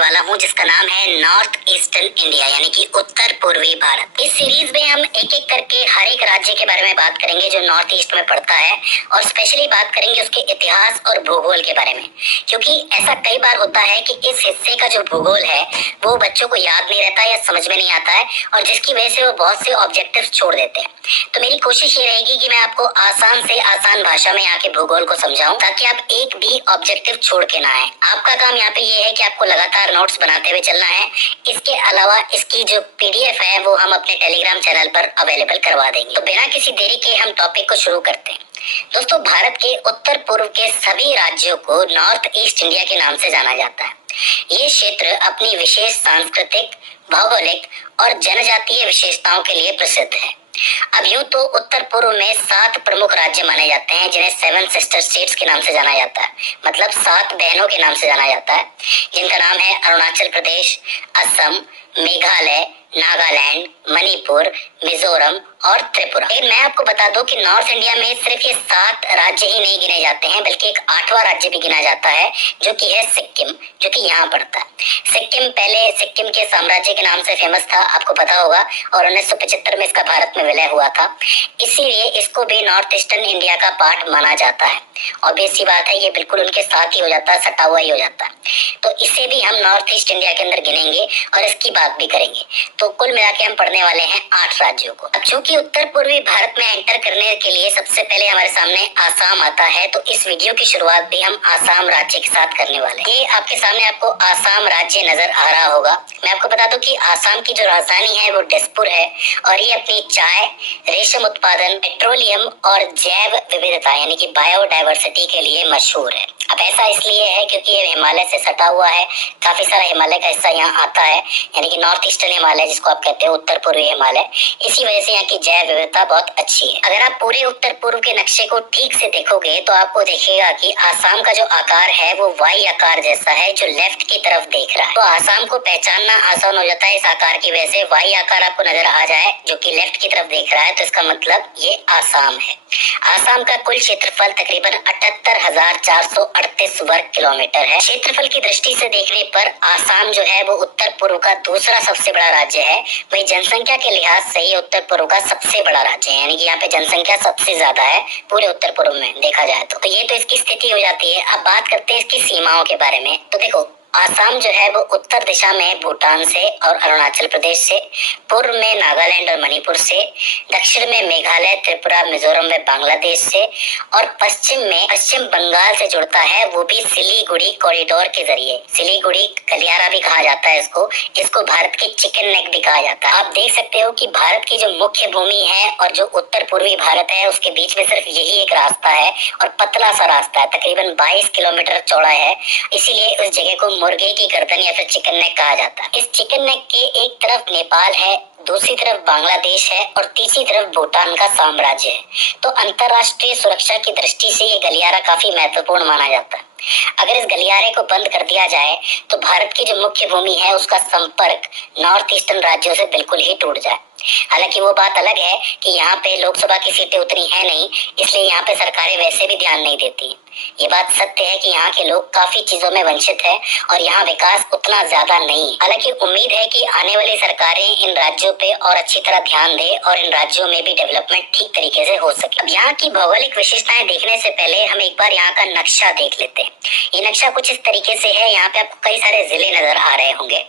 वाला हूँ, जिसका नाम है नॉर्थ ईस्टर्न इंडिया यानी कि उत्तर पूर्वी भारत। इस सीरीज में हम एक एक करके हर एक राज्य के बारे में बात करेंगे जो नॉर्थ ईस्ट में पड़ता है, और स्पेशली बात करेंगे उसके इतिहास और भूगोल के बारे में, क्योंकि ऐसा कई बार होता है कि इस हिस्से का जो भूगोल है वो बच्चों को याद नहीं रहता या समझ में नहीं आता है, और जिसकी वजह से वो बहुत से ऑब्जेक्टिव छोड़ देते हैं। तो मेरी कोशिश ये रहेगी कि मैं आपको आसान से आसान भाषा में यहाँ के भूगोल को समझाऊं, ताकि आप एक भी ऑब्जेक्टिव छोड़ के ना आए। आपका काम यहाँ पे ये है कि आपको लगातार नोट्स बनाते हुए चलना है। इसके अलावा इसकी जो पीडीएफ है वो हम अपने टेलीग्राम चैनल पर अवेलेबल करवा देंगे। तो बिना किसी देरी के हम टॉपिक को शुरू करते हैं। दोस्तों, भारत के उत्तर पूर्व के सभी राज्यों को नॉर्थ ईस्ट इंडिया के नाम से जाना जाता है। ये क्षेत्र अपनी विशेष सांस्कृतिक, भौगोलिक और जनजातीय विशेषताओं के लिए प्रसिद्ध है। अब यूं तो उत्तर पूर्व में 7 प्रमुख राज्य माने जाते हैं, जिन्हें 7 सिस्टर स्टेट्स के नाम से जाना जाता है, मतलब 7 बहनों के नाम से जाना जाता है, जिनका नाम है अरुणाचल प्रदेश, असम, मेघालय, नागालैंड, मणिपुर, मिजोरम और त्रिपुरा। लेकिन मैं आपको बता दूं कि नॉर्थ इंडिया में सिर्फ ये 7 राज्य ही नहीं गिने जाते हैं, बल्कि एक 8वां राज्य भी गिना जाता है, जो कि है सिक्किम, जो कि यहाँ पड़ता है। सिक्किम पहले सिक्किम के साम्राज्य के नाम से फेमस था, आपको पता होगा, और 1975 में इसका भारत में विलय हुआ था। इसीलिए इसको भी नॉर्थ ईस्टर्न इंडिया का पार्ट माना जाता है। ऑब्वियस सी बात है, ये बिल्कुल उनके साथ ही हो जाता है, सटा हुआ ही हो जाता है। तो इसे भी हम नॉर्थ ईस्ट इंडिया के अंदर गिनेंगे और इसकी बात भी करेंगे। तो कुल मिला के हम पढ़ने वाले हैं 8 राज्यों को। अब चूंकि उत्तर पूर्वी भारत में एंटर करने के लिए सबसे पहले हमारे सामने आसाम आता है, तो इस वीडियो की शुरुआत भी हम आसाम राज्य के साथ करने वाले हैं। ये आपके सामने आपको आसाम राज्य नजर आ रहा होगा। मैं आपको बता दूं कि आसाम की जो राजधानी है वो दिसपुर है, और ये अपनी चाय, रेशम उत्पादन, पेट्रोलियम और जैव विविधता यानी कि बायोडायवर्सिटी के लिए मशहूर है। अब ऐसा इसलिए है क्योंकि ये हिमालय से सटा हुआ है, काफी सारा हिमालय का हिस्सा यहाँ आता है, यानी कि नॉर्थ ईस्टर्न हिमालय जिसको आप कहते हैं, उत्तर पूर्वी हिमालय। इसी वजह से यहाँ की जैव विविधता बहुत अच्छी है। अगर आप पूरे उत्तर पूर्व के नक्शे को ठीक से देखोगे तो आपको देखिएगा कि आसाम का जो आकार है वो वाई आकार जैसा है, जो लेफ्ट की तरफ देख रहा है। तो आसाम को पहचानना आसान हो जाता है इस आकार की वजह से। वाई आकार आपको नजर आ जाए जो कि लेफ्ट की तरफ देख रहा है, तो इसका मतलब ये आसाम है। आसाम का कुल क्षेत्रफल तकरीबन 78,438 वर्ग किलोमीटर है। क्षेत्रफल की दृष्टि से देखने पर आसाम जो है वो उत्तर पूर्व का दूसरा सबसे बड़ा राज्य है। वही जनसंख्या के लिहाज से ये उत्तर पूर्व का सबसे बड़ा राज्य है, यानी कि यहाँ पे जनसंख्या सबसे ज्यादा है पूरे उत्तर पूर्व में देखा जाए तो ये तो इसकी स्थिति हो जाती है। अब बात करते हैं इसकी सीमाओं के बारे में। तो देखो, आसाम जो है वो उत्तर दिशा में भूटान से और अरुणाचल प्रदेश से, पूर्व में नागालैंड और मणिपुर से, दक्षिण में मेघालय, त्रिपुरा, मिजोरम में बांग्लादेश से, और पश्चिम में पश्चिम बंगाल से जुड़ता है, वो भी सिलीगुड़ी कॉरिडोर के जरिए। सिलीगुड़ी गलियारा भी कहा जाता है इसको भारत की चिकन नेक भी कहा जाता है। आप देख सकते हो कि भारत की जो मुख्य भूमि है और जो उत्तर पूर्वी भारत है उसके बीच में सिर्फ यही एक रास्ता है, और पतला सा रास्ता है, तकरीबन 22 किलोमीटर चौड़ा है। इसीलिए उस जगह को मुर्गे की गर्दन या फिर चिकन नेक कहा जाता है। इस चिकन नेक के एक तरफ नेपाल है, दूसरी तरफ बांग्लादेश है और तीसरी तरफ भूटान का साम्राज्य है। तो अंतरराष्ट्रीय सुरक्षा की दृष्टि से ये गलियारा काफी महत्वपूर्ण माना जाता है। अगर इस गलियारे को बंद कर दिया जाए तो भारत की जो मुख्य भूमि है उसका संपर्क नॉर्थ ईस्टर्न राज्यों से बिल्कुल ही टूट जाए। हालांकि वो बात अलग है कि यहाँ पे लोकसभा की सीटें उतनी है नहीं, इसलिए यहाँ पे सरकारें वैसे भी ध्यान नहीं देती। ये बात सत्य है कि यहाँ के लोग काफी चीजों में वंचित है और यहाँ विकास उतना ज्यादा नहीं। हालांकि उम्मीद है कि आने वाली सरकारें इन राज्यों पे और अच्छी तरह ध्यान दे और इन राज्यों में भी डेवलपमेंट ठीक तरीके से हो सके। अब यहाँ की भौगोलिक विशेषताएं देखने से पहले हम एक बार यहाँ का नक्शा देख लेते हैं। ये नक्शा कुछ इस तरीके से है। यहाँ पे आपको कई सारे जिले नजर आ रहे होंगे।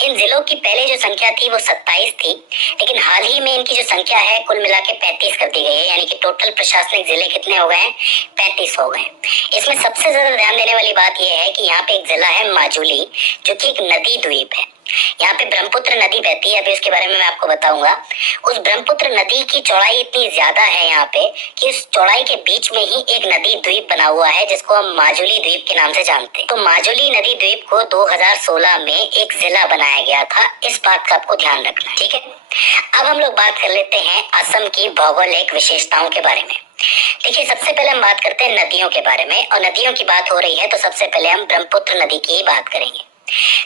इन जिलों की पहले जो संख्या थी वो 27 थी, लेकिन हाल ही में इनकी जो संख्या है कुल मिला के 35 कर दी गई है, यानी कि टोटल प्रशासनिक जिले कितने हो गए हैं? 35 हो गए। इसमें सबसे ज्यादा ध्यान देने वाली बात यह है कि यहाँ पे एक जिला है माजुली, जो कि एक नदी द्वीप है। यहाँ पे ब्रह्मपुत्र नदी बहती है, अभी इसके बारे में मैं आपको बताऊंगा। उस ब्रह्मपुत्र नदी की चौड़ाई इतनी ज्यादा है यहाँ पे कि उस चौड़ाई के बीच में ही एक नदी द्वीप बना हुआ है, जिसको हम माजुली द्वीप के नाम से जानते हैं। तो माजुली नदी द्वीप को 2016 में एक जिला बनाया गया था। इस बात का आपको ध्यान रखना, ठीक है। अब हम लोग बात कर लेते हैं असम की भौगोलिक विशेषताओं के बारे में। देखिए, सबसे पहले हम बात करते हैं नदियों के बारे में, और नदियों की बात हो रही है तो सबसे पहले हम ब्रह्मपुत्र नदी की ही बात करेंगे।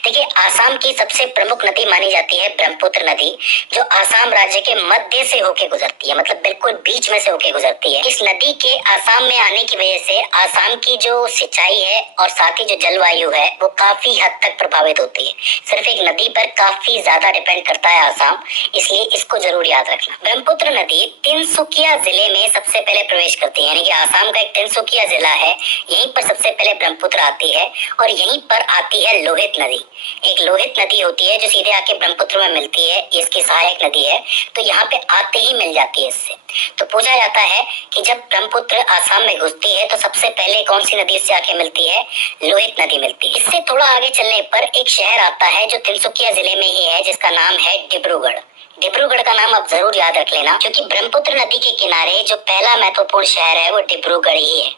देखिए, आसाम की सबसे प्रमुख नदी मानी जाती है ब्रह्मपुत्र नदी, जो आसाम राज्य के मध्य से होके गुजरती है, मतलब बिल्कुल बीच में से होके गुजरती है। इस नदी के आसाम में आने की वजह से आसाम की जो सिंचाई है और साथ ही जो जलवायु है वो काफी हद तक प्रभावित होती है। सिर्फ एक नदी पर काफी ज्यादा डिपेंड करता है आसाम, इसलिए इसको जरूर याद रखना। ब्रह्मपुत्र नदी तिनसुकिया जिले में सबसे पहले प्रवेश करती है, यानी कि आसाम का एक तिनसुकिया जिला है, यहीं पर सबसे पहले ब्रह्मपुत्र आती है और यहीं पर आती है लोहित नदी। एक लोहित नदी होती है जो सीधे आके ब्रह्मपुत्र में मिलती है, इसकी सहायक नदी है, तो यहाँ पे आते ही मिल जाती है इससे। तो पूछा जाता है कि जब ब्रह्मपुत्र आसाम में घुसती है तो सबसे पहले कौन सी नदी इससे आके मिलती है? लोहित नदी मिलती है। इससे थोड़ा आगे चलने पर एक शहर आता है जो तिनसुकिया जिले में ही है, जिसका नाम है डिब्रूगढ़। डिब्रूगढ़ का नाम आप जरूर याद रख लेना, क्योंकि ब्रह्मपुत्र नदी के किनारे जो पहला महत्वपूर्ण शहर है वो डिब्रूगढ़ ही है।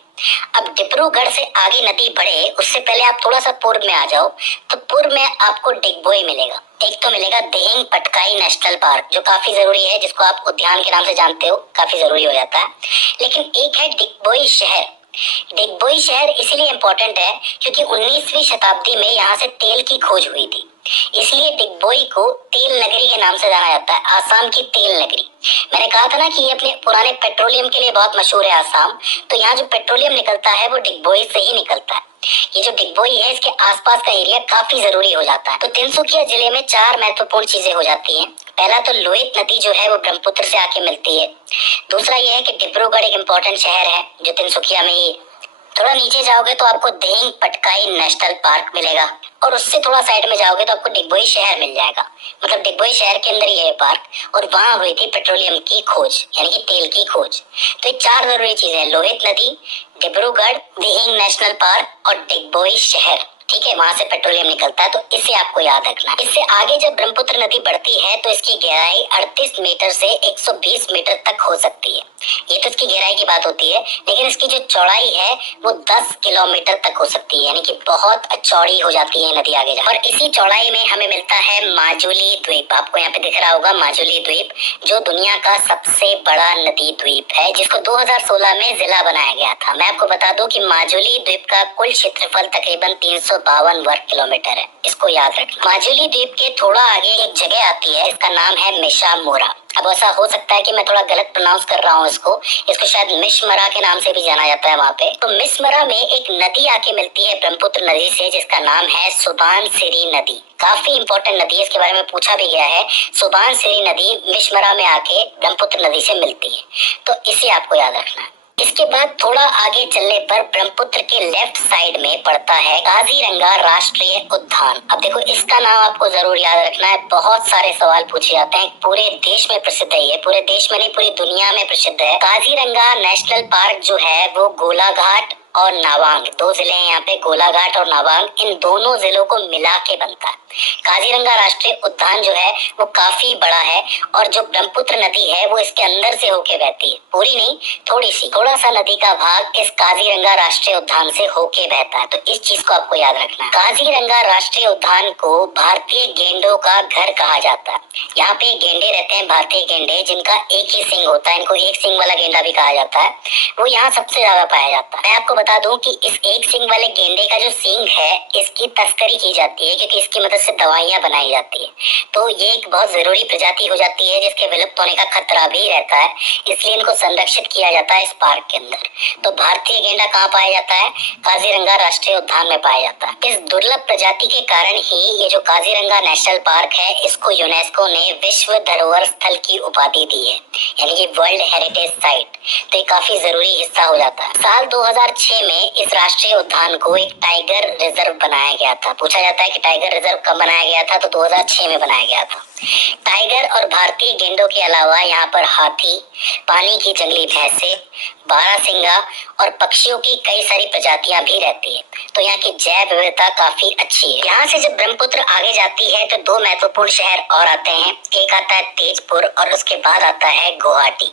अब डिब्रूगढ़ से आगे नदी बढ़े उससे पहले आप थोड़ा सा पूर्व में आ जाओ, तो पूर्व में आपको डिगबोई मिलेगा। एक तो मिलेगा दिहिंग पटकाई नेशनल पार्क, जो काफी जरूरी है, जिसको आप उद्यान के नाम से जानते हो, काफी जरूरी हो जाता है। लेकिन एक है डिगबोई शहर। डिगबोई शहर इसीलिए इम्पोर्टेंट है क्योंकि 19वीं शताब्दी में यहाँ से तेल की खोज हुई थी, इसलिए डिगबोई को तेल नगरी के नाम से जाना जाता है, आसाम की तेल नगरी। मैंने कहा था ना कि ये अपने पुराने पेट्रोलियम के लिए बहुत मशहूर है आसाम, तो यहाँ जो पेट्रोलियम निकलता है वो डिगबोई से ही निकलता है। ये जो डिगबोई है इसके आसपास का एरिया काफी जरूरी हो जाता है। तो तिनसुकिया जिले में 4 महत्वपूर्ण चीजें हो जाती हैं। पहला तो लोहित नदी जो है वो ब्रह्मपुत्र से आके मिलती है। दूसरा ये है कि डिब्रूगढ़ एक इम्पोर्टेंट शहर है जो तिनसुकिया में ही। थोड़ा नीचे जाओगे तो आपको दिहिंग पटकाई नेशनल पार्क मिलेगा और उससे थोड़ा साइड में जाओगे तो आपको डिगबोई शहर मिल जाएगा, मतलब डिगबोई शहर के अंदर ही है पार्क, और वहां हुई थी पेट्रोलियम की खोज, यानी कि तेल की खोज। तो ये 4 जरूरी चीजें, लोहित नदी, डिब्रूगढ़, दिहिंग नेशनल पार्क और डिगबोई शहर। ठीक है, वहां से पेट्रोलियम निकलता है, तो इसे आपको याद रखना है। इससे आगे जब ब्रह्मपुत्र नदी बढ़ती है तो इसकी गहराई 38 मीटर से 120 मीटर तक हो सकती है। ये तो इसकी गहराई की बात होती है, लेकिन इसकी जो चौड़ाई है वो 10 किलोमीटर तक हो सकती है, यानी कि बहुत चौड़ी हो जाती है नदी आगे जा। और इसी चौड़ाई में हमें मिलता है माजुली द्वीप। आपको यहाँ पे दिख रहा होगा माजुली द्वीप, जो दुनिया का सबसे बड़ा नदी द्वीप है, जिसको 2016 में जिला बनाया गया था। मैं आपको बता दूं कि माजुली द्वीप का कुल क्षेत्रफल तकरीबन 352 वर्ग किलोमीटर है, इसको याद रखना। माजुली द्वीप के थोड़ा आगे एक जगह आती है, इसका नाम है मिशामोरा। अब ऐसा हो सकता है कि मैं थोड़ा गलत प्रोनाउंस कर रहा हूँ इसको शायद मिशमरा के नाम से भी जाना जाता है वहाँ पे। तो मिशमरा में एक नदी आके मिलती है ब्रह्मपुत्र नदी से, जिसका नाम है सुबानसिरी नदी। काफी इंपॉर्टेंट नदी है, इसके बारे में पूछा भी गया है। सुबानसिरी नदी मिशमरा में आके ब्रह्मपुत्र नदी से मिलती है, तो इसे आपको याद रखना है। इसके बाद थोड़ा आगे चलने पर ब्रह्मपुत्र के लेफ्ट साइड में पड़ता है काजीरंगा राष्ट्रीय उद्यान। अब देखो, इसका नाम आपको जरूर याद रखना है, बहुत सारे सवाल पूछे जाते हैं। पूरे देश में प्रसिद्ध है, ये पूरे देश में नहीं पूरी दुनिया में प्रसिद्ध है। काजीरंगा नेशनल पार्क जो है वो गोलाघाट और नावांग, 2 जिले हैं यहाँ पे, गोलाघाट और नावांग, इन दोनों जिलों को मिला के बनता है। काजीरंगा राष्ट्रीय उद्यान जो है वो काफी बड़ा है और जो ब्रह्मपुत्र नदी है वो इसके अंदर से होके बहती है, पूरी नहीं, थोड़ा सा नदी का भाग इस काजीरंगा राष्ट्रीय उद्यान से होके बहता है। तो इस चीज को आपको याद रखना है। काजीरंगा राष्ट्रीय उद्यान को भारतीय गेंडों का घर कहा जाता है। यहाँ पे गेंडे रहते हैं, भारतीय गेंडे, जिनका एक ही सिंग होता है, इनको एक सिंग वाला गेंडा भी कहा जाता है, वो यहाँ सबसे ज्यादा पाया जाता है। मैं आपको बता दूं कि इस एक सिंग वाले गेंडे का जो सींग है इसकी तस्करी की जाती है, क्योंकि इसकी मदद से दवाइयां बनाई जाती है। तो ये एक बहुत जरूरी प्रजाति हो जाती है जिसके विलुप्त होने का खतरा भी रहता है, इसलिए इनको संरक्षित किया जाता है इस पार्क के अंदर। तो भारतीय गेंडा कहाँ पाया जाता है? काजीरंगा राष्ट्रीय उद्यान में पाया जाता है। इस दुर्लभ प्रजाति के कारण ही ये जो काजीरंगा नेशनल पार्क है इसको यूनेस्को ने विश्व धरोहर स्थल की उपाधि दी है, यानी कि वर्ल्ड हेरिटेज साइट। तो ये काफी जरूरी हिस्सा हो जाता है। साल 2006 में इस राष्ट्रीय उद्यान को एक टाइगर रिजर्व बनाया गया था। पूछा जाता है कि टाइगर रिजर्व कब बनाया गया था, तो 2006 में बनाया गया था। टाइगर और भारतीय गेंडों के अलावा यहाँ पर हाथी, पानी की जंगली भैंसे, बारहसिंगा और पक्षियों की कई सारी प्रजातियां भी रहती है। तो यहाँ की जैव विविधता काफी अच्छी है। यहाँ से जब ब्रह्मपुत्र आगे जाती है तो 2 महत्वपूर्ण शहर और आते हैं। एक आता है तेजपुर और उसके बाद आता है गुवाहाटी।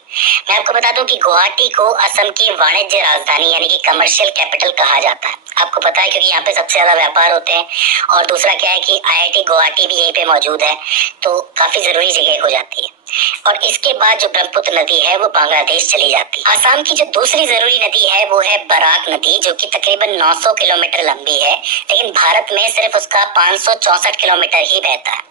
मैं आपको बता दूं कि गुवाहाटी को असम की वाणिज्य राजधानी यानी कि कमर्शियल कैपिटल कहा जाता है। आपको पता है, क्योंकि यहाँ पे सबसे ज्यादा व्यापार होते हैं। और दूसरा क्या है कि IIT गुवाहाटी भी यहीं पे मौजूद है, तो काफी जरूरी जगह हो जाती है। और इसके बाद जो ब्रह्मपुत्र नदी है वो बांग्लादेश चली जाती है। आसाम की जो दूसरी जरूरी नदी है वो है बराक नदी, जो कि तकरीबन 900 किलोमीटर लंबी है, लेकिन भारत में सिर्फ उसका 564 किलोमीटर ही बहता है।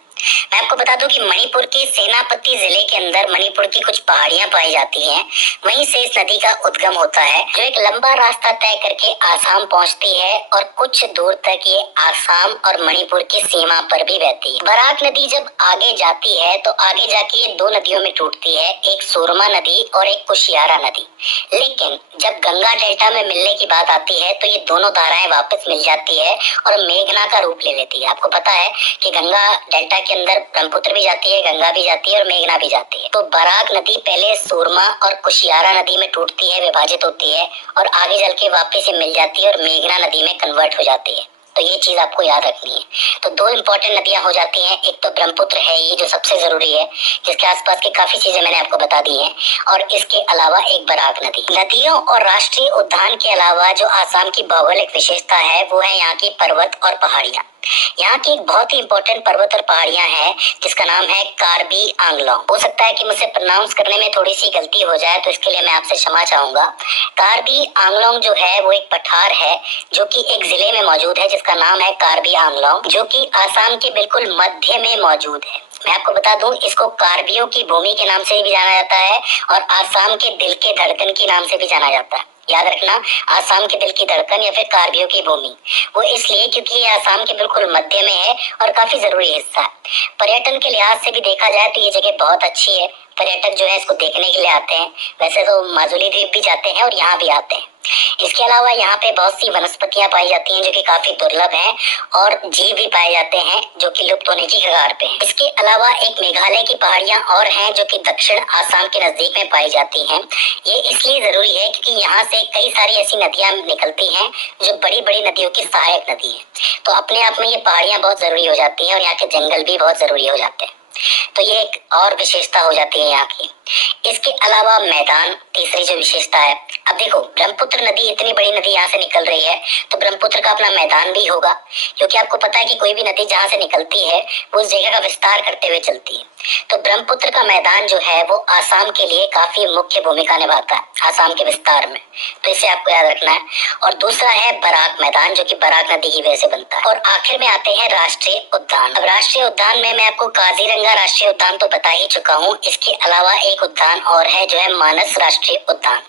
मैं आपको बता दूं कि मणिपुर के सेनापति जिले के अंदर मणिपुर की कुछ पहाड़ियां पाई जाती हैं, वहीं से इस नदी का उद्गम होता है, जो एक लंबा रास्ता तय करके आसाम पहुंचती है और कुछ दूर तक ये आसाम और मणिपुर की सीमा पर भी बहती है। बराक नदी जब आगे जाती है तो आगे जाके ये दो नदियों में टूटती है, एक सुरमा नदी और एक कुशियारा नदी। लेकिन जब गंगा डेल्टा में मिलने की बात आती है तो ये दोनों धाराएं वापस मिल जाती है और मेघना का रूप ले लेती है। आपको पता है कि गंगा डेल्टा के अंदर ब्रह्मपुत्र भी जाती है, गंगा भी जाती है और मेघना भी जाती है। तो बराक नदी पहले सुरमा और कुशियारा नदी में टूटती है, विभाजित होती है और आगे चल के वापस से मिल जाती है और मेघना नदी में कन्वर्ट हो जाती है। तो ये चीज आपको याद रखनी है। तो दो इंपॉर्टेंट नदियां हो जाती हैं, एक तो ब्रह्मपुत्र है ये जो सबसे जरूरी है, जिसके आसपास की काफी चीजें मैंने आपको बता दी हैं, और इसके अलावा एक बराक नदी। नदियों और राष्ट्रीय उद्यान के अलावा जो आसाम की भौगोलिक विशेषता है वो है यहाँ की पर्वत और पहाड़ियाँ। यहाँ की एक बहुत ही इंपॉर्टेंट पर्वत और पहाड़ियां हैं जिसका नाम है कार्बी आंगलोंग। हो सकता है कि मुझसे प्रोनाउंस करने में थोड़ी सी गलती हो जाए, तो इसके लिए मैं आपसे क्षमा चाहूंगा। कार्बी आंगलोंग जो है वो एक पठार है जो कि एक जिले में मौजूद है जिसका नाम है कार्बी आंगलोंग, जो कि आसाम के बिल्कुल मध्य में मौजूद है। मैं आपको बता दूं, इसको कार्बियों की भूमि के नाम से भी जाना जाता है और आसाम के दिल के धड़कन के नाम से भी जाना जाता है। याद रखना, आसाम के दिल की धड़कन या फिर कार्बियों की भूमि, वो इसलिए क्योंकि ये आसाम के बिल्कुल मध्य में है और काफी जरूरी हिस्सा है। पर्यटन के लिहाज से भी देखा जाए तो ये जगह बहुत अच्छी है, पर्यटक जो है इसको देखने के लिए आते हैं। वैसे तो माजुली द्वीप भी जाते हैं और यहाँ भी आते हैं। इसके अलावा यहाँ पे बहुत सी वनस्पतियां पाई जाती हैं जो कि काफी दुर्लभ हैं, और जीव भी पाए जाते हैं जो कि लुप्त होने की कगार पे हैं। इसके अलावा एक मेघालय की पहाड़ियां और हैं जो कि दक्षिण आसाम के नजदीक में पाई जाती हैं। ये इसलिए जरूरी है क्योंकि यहाँ से कई सारी ऐसी नदियां निकलती हैं जो बड़ी बड़ी नदियों की सहायक नदी है। तो अपने आप में ये पहाड़ियां बहुत जरूरी हो जाती हैं और यहाँ के जंगल भी बहुत जरूरी हो जाते हैं। तो ये एक और विशेषता हो जाती है यहाँ की। इसके अलावा मैदान तीसरी जो विशेषता है। अब देखो, ब्रह्मपुत्र नदी इतनी बड़ी नदी यहाँ से निकल रही है तो ब्रह्मपुत्र का अपना मैदान भी होगा, क्योंकि आपको पता है कि कोई भी नदी जहाँ से निकलती है वो उस जगह का विस्तार करते हुए चलती है। तो ब्रह्मपुत्र का मैदान जो है वो आसाम के लिए काफी मुख्य भूमिका निभाता है आसाम के विस्तार में, तो इसे आपको याद रखना है। और दूसरा है बराक मैदान जो कि बराक नदी की वजह से बनता है। और आखिर में आते हैं राष्ट्रीय उद्यान। अब राष्ट्रीय उद्यान में मैं आपको काजीरंगा राष्ट्रीय उद्यान तो बता ही चुका हूँ, इसके अलावा एक उद्यान और है जो है मानस राष्ट्रीय उद्यान।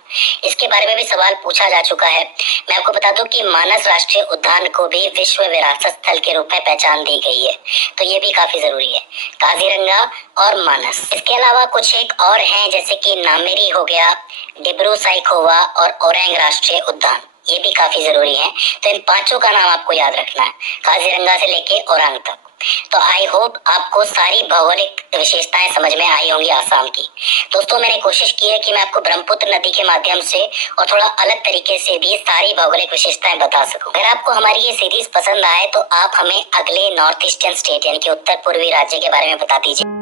इसके बारे में भी सवाल पूछा जा चुका है। मैं आपको बता दूं कि मानस राष्ट्रीय उद्यान को भी विश्व विरासत स्थल के रूप में पहचान दी गई है, तो ये भी काफी जरूरी है, काजीरंगा और मानस। इसके अलावा कुछ एक और हैं जैसे कि नामेरी हो गया, डिब्रू साइखोवा और ओरेंग राष्ट्रीय उद्यान, ये भी काफी जरूरी है। तो इन पांचों का नाम आपको याद रखना है, काजीरंगा से लेके ओरांग तक। तो आई होप आपको सारी भौगोलिक विशेषताएं समझ में आई होंगी आसाम की। दोस्तों, मैंने कोशिश की है कि मैं आपको ब्रह्मपुत्र नदी के माध्यम से और थोड़ा अलग तरीके से भी सारी भौगोलिक विशेषताएं बता सकूं। अगर आपको हमारी ये सीरीज पसंद आए तो आप हमें अगले नॉर्थ ईस्टर्न स्टेट यानी कि उत्तर पूर्वी राज्य के बारे में बता दीजिए।